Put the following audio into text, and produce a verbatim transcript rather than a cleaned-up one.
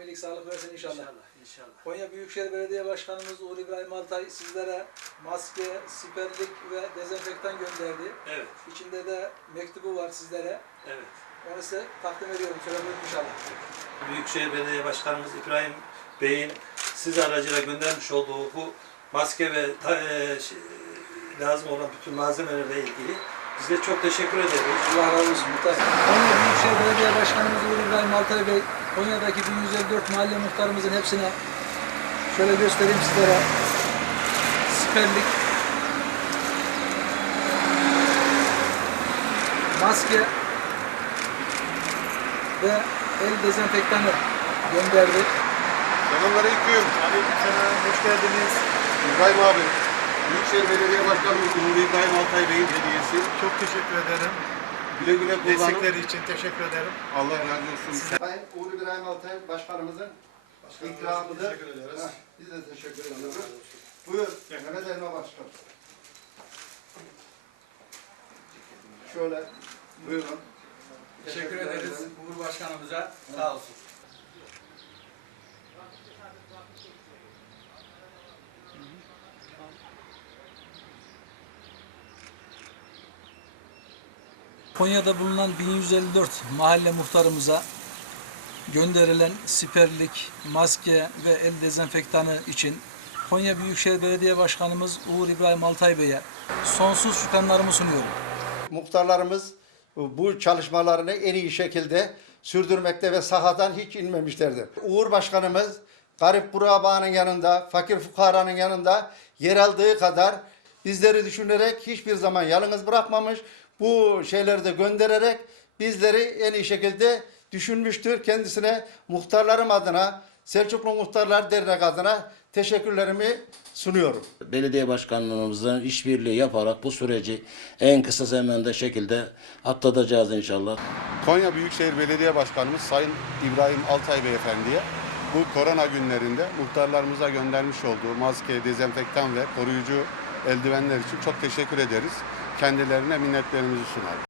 iyilik, sağlık versin inşallah. İnşallah, inşallah. Konya Büyükşehir Belediye Başkanımız Uğur İbrahim Altay sizlere maske, siperlik ve dezenfektan gönderdi. Evet. İçinde de mektubu var sizlere. Evet. Onu size takdim ediyorum. Şöyle buyurun inşallah. Büyükşehir Belediye Başkanımız İbrahim Bey'in siz aracıyla göndermiş olduğu bu maske ve ta, e, şey, lazım olan bütün malzemelerle ilgili biz de çok teşekkür ederiz. Allah razı olsun. Konya Büyükşehir Belediye Başkanımız Uğur İbrahim Altay Bey, Konya'daki bin yüz elli dört mahalle muhtarımızın hepsine şöyle göstereyim sizlere. Siperlik, maske ve el dezenfektanı gönderdi. Selamünaleyküm. Aleykümselam, hoş geldiniz. İbrahim abi. Büyükşehir Belediye Başkanımız Uğur İbrahim Altay Bey'in hediyesi. Çok teşekkür ederim. Güle güle kullanın. Destekleri için teşekkür ederim. Allah razı olsun. Sayın Uğur İbrahim Altay Başkanımızın ikramıdır. teşekkür ederiz. Heh, Biz de teşekkür ediyoruz. Buyur Mehmet Elma Başkan. Şöyle buyurun. Teşekkür ederiz Uğur Başkanımıza. Sağ olsun. Konya'da bulunan bin yüz elli dört mahalle muhtarımıza gönderilen siperlik, maske ve el dezenfektanı için Konya Büyükşehir Belediye Başkanımız Uğur İbrahim Altay Bey'e sonsuz şükranlarımı sunuyorum. Muhtarlarımız bu çalışmalarını en iyi şekilde sürdürmekte ve sahadan hiç inmemişlerdir. Uğur Başkanımız garip kurabanın yanında, fakir fukaranın yanında yer aldığı kadar bizleri düşünerek hiçbir zaman yalnız bırakmamış. Bu şeyleri de göndererek bizleri en iyi şekilde düşünmüştür. Kendisine muhtarlarım adına, Selçuklu Muhtarlar Dernek adına teşekkürlerimi sunuyorum. Belediye başkanlığımızla işbirliği yaparak bu süreci en kısa zamanda şekilde atlatacağız inşallah. Konya Büyükşehir Belediye Başkanımız Sayın İbrahim Altay Beyefendi'ye bu korona günlerinde muhtarlarımıza göndermiş olduğu maske, dezenfektan ve koruyucu eldivenler için çok teşekkür ederiz. Kendilerine minnetlerimizi sunarız.